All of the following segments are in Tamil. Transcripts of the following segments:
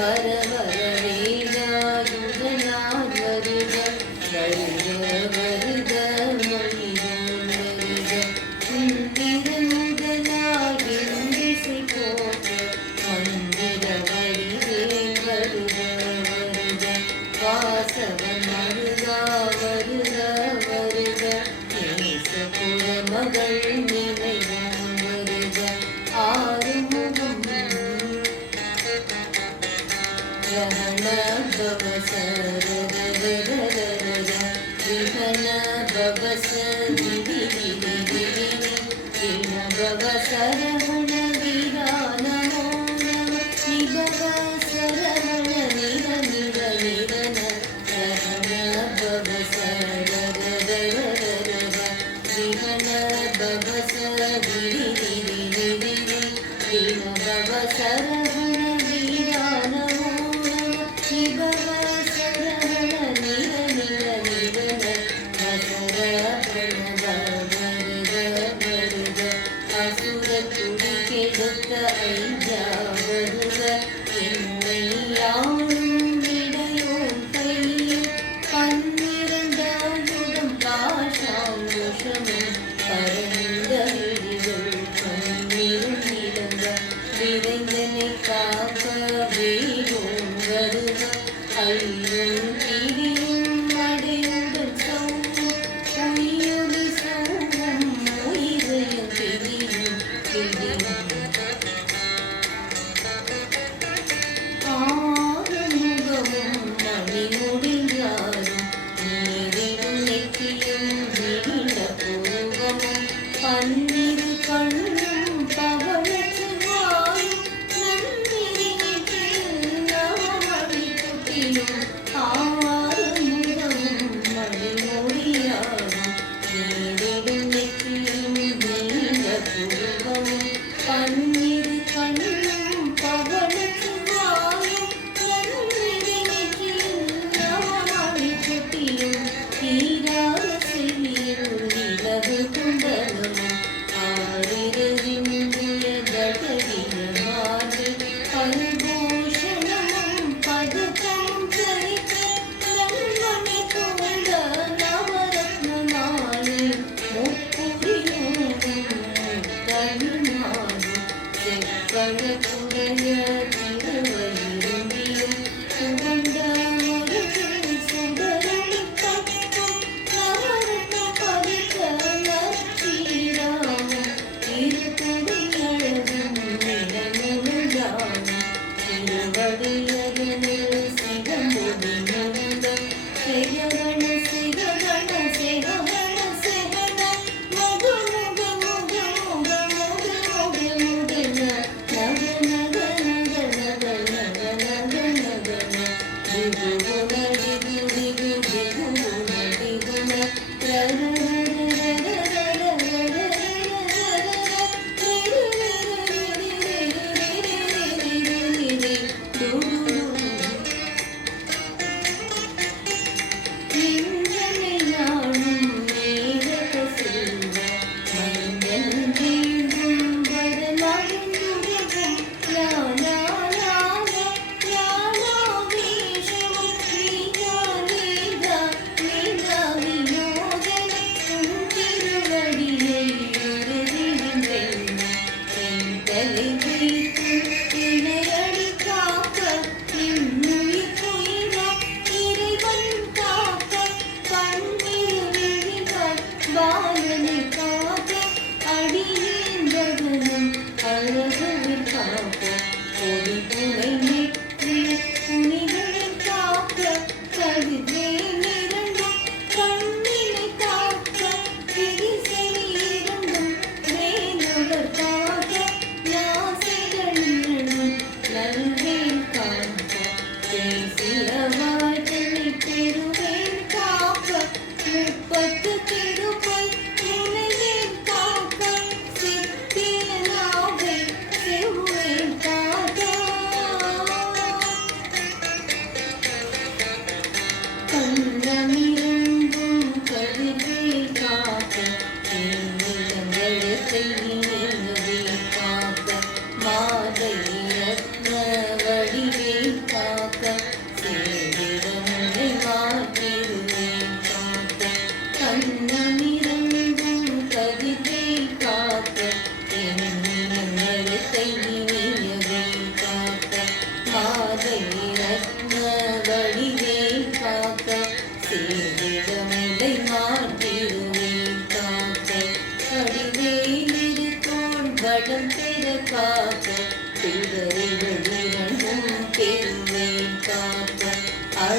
வர வர வேலாயுதனார் வருக வருக வருக மனிதன் வருக இந்திரன் முதலாய் இந்திசை போற்ற மந்திர வடிவேல் வருக வருக வாசவன் மருகா வருக வருக நேசபுர மகள் நினைவும் வருக ஆறுமுகம் ரமண பவச விமன பவச சரவண வீரா நமோ நம நிபவ சரவண நிர நிர நிரன ரமண பவச விமன பவச விரி விரி விரி விமபவ சரவண வீரா நமோ நம நிபவ சரவண நிர நிர நிரன வசரவண வருக வருக அசுர துடி கெடுத்த ஐயா வருக என்னை யாரும் விடையோன் கையில் பன்னிரண்டாயுதம் பாஷாங்குஷமும் பரந்த விழிகள் கண்ணீரும் இழந்த விரைந்தனை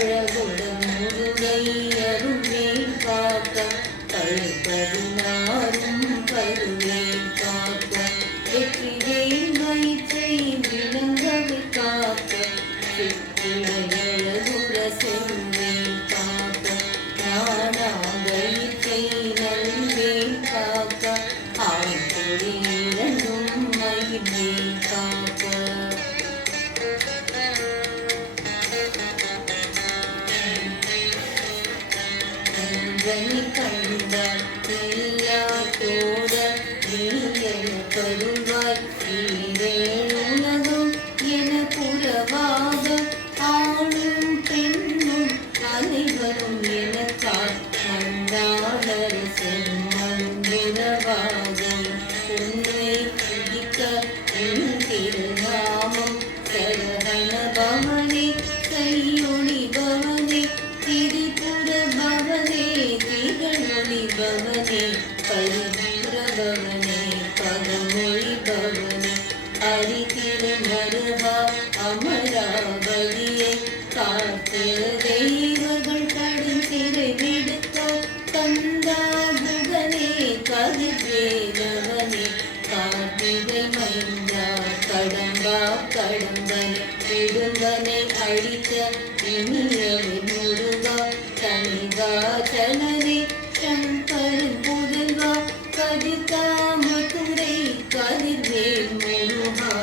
அழகுடன் முருகை அருளே காக்க பழுப்பதினாரும் பருவே காக்க வெற்றியை வயிற்றை விளங்கவை காக்க சிற்றிடையழகுற செல்வே காக்க ஞானாங்கயிற்றை நல்வே காக்க ஆய்பொறி இரண்டும் மயிலே காக்க கண்டால் எல்லாத்தோட நீ என கருவாய் உலகம் என புறவாக ஆணும் பெண்ணும் அனைவரும் எனக்கால் மண்டாளரசன் மந்திரவாக உன்னை துதிக்க உன் திருநாமம் சரவண பவனே கையொளி பவனே திரிபுர பவனே திகழொளி பவனே பரிபுர பவனே பதமொழி பவனே அரிதிருமருகா அமராவதியை காத்து தெய்வங்கள் கடும் சிறை விடுத்த கந்தாபுகனே கதிர்வேலவனே கார்த்திகை மைந்தா கடம்பா கடம்பனை விடுவனை அழித்த இனியவை முருகா தனிகாச்சலனே சங்கரன் புதல்வா கதிர்காமதுரை கதிர்வேல் முருகா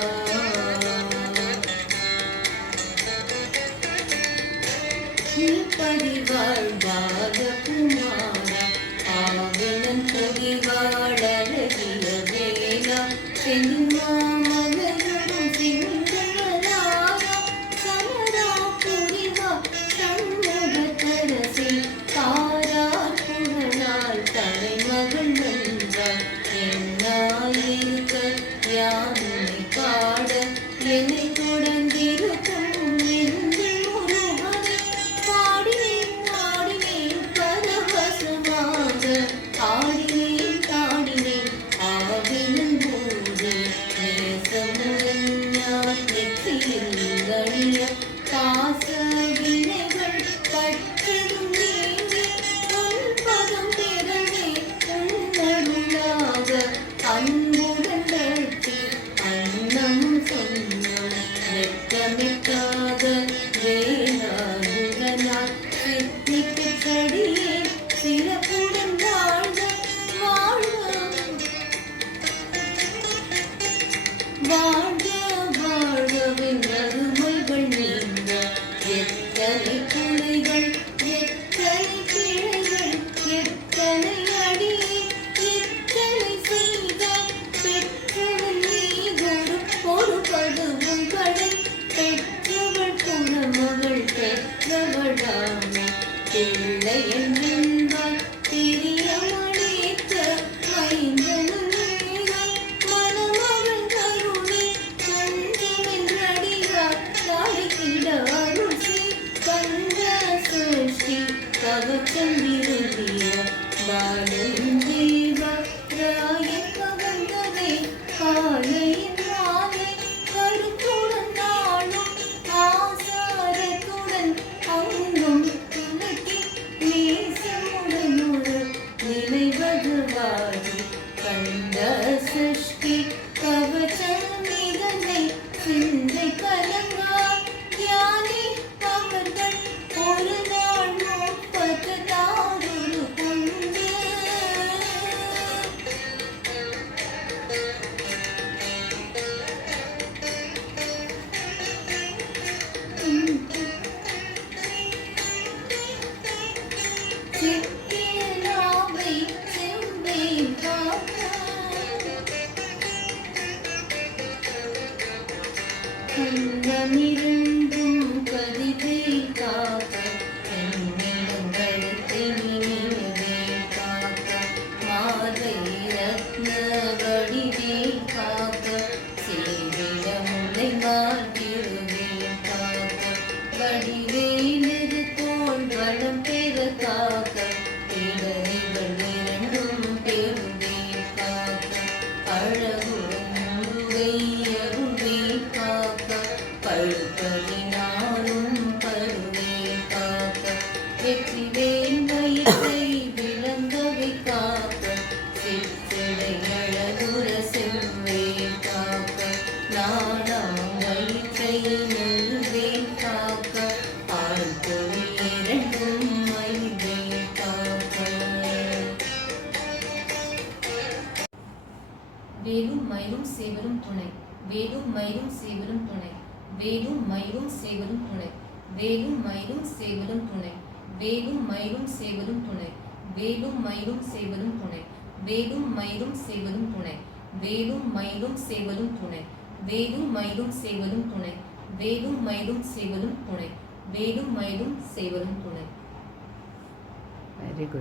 பதிவாழ்வாக குமாரா ஆவினன் பொதிவாழகிய வேளா சென்மாமலரும் சிங்களாரா சமரா புரிவா சண்முகத்தரசி தாரார் புகழால் தலைமகள் வென்றாள் என்னாயிருக்க யானை பாட என்னை தொடர்ந்திருக்கும் வாழ்க வாழ்கவின் அருமைகள் நீங்க எத்தனை குறைகள் எத்தனை பிழைகள் எத்தனை அடி எத்தனை செய்த பெற்றவள் நீதொரு ஒரு பதுவும் கடை பெற்றவள் குணமகள் பெற்றவளாமே பிள்ளை என்றால் பிரியமளித்த மைந்தனும் கவச்சம் விரும்பிய பாலும் தேவா ராயின் மகந்தனை காலையின் மாலை கருத்துடன் நாளும் ஆசாரத்துடன் அங்கும் துணக்கி நேசமுடனொரு நினைவதுவாகி கண்ட சிருஷ்டி கவச்சம் இதனை சிந்தை கலங்கா ஞானி அவர்கள் ஒரு நாள் தாருள் கொண்டு சித்திராவை செம்பை காக்க கண்டமிருந்தும் கதிரை காக்க பழுப்பதினாரும் பருவே வேலும் மயிலும் சேவலும் துணை வேலும் மயிலும் சேவலும் துணை வேலும் மயிலும் சேவலும் துணை வேலும் மயிலும் சேவலும் துணை வேலும் மயிலும் சேவலும் துணை வேலும் மயிலும் சேவலும் துணை வேலும் மயிலும் சேவலும் துணை வேலும் மயிலும் சேவலும் துணை வேலும் மயிலும் சேவலும் துணை வேலும் மயிலும் சேவலும் துணை வேலும் மயிலும் சேவலும் துணை. Very good.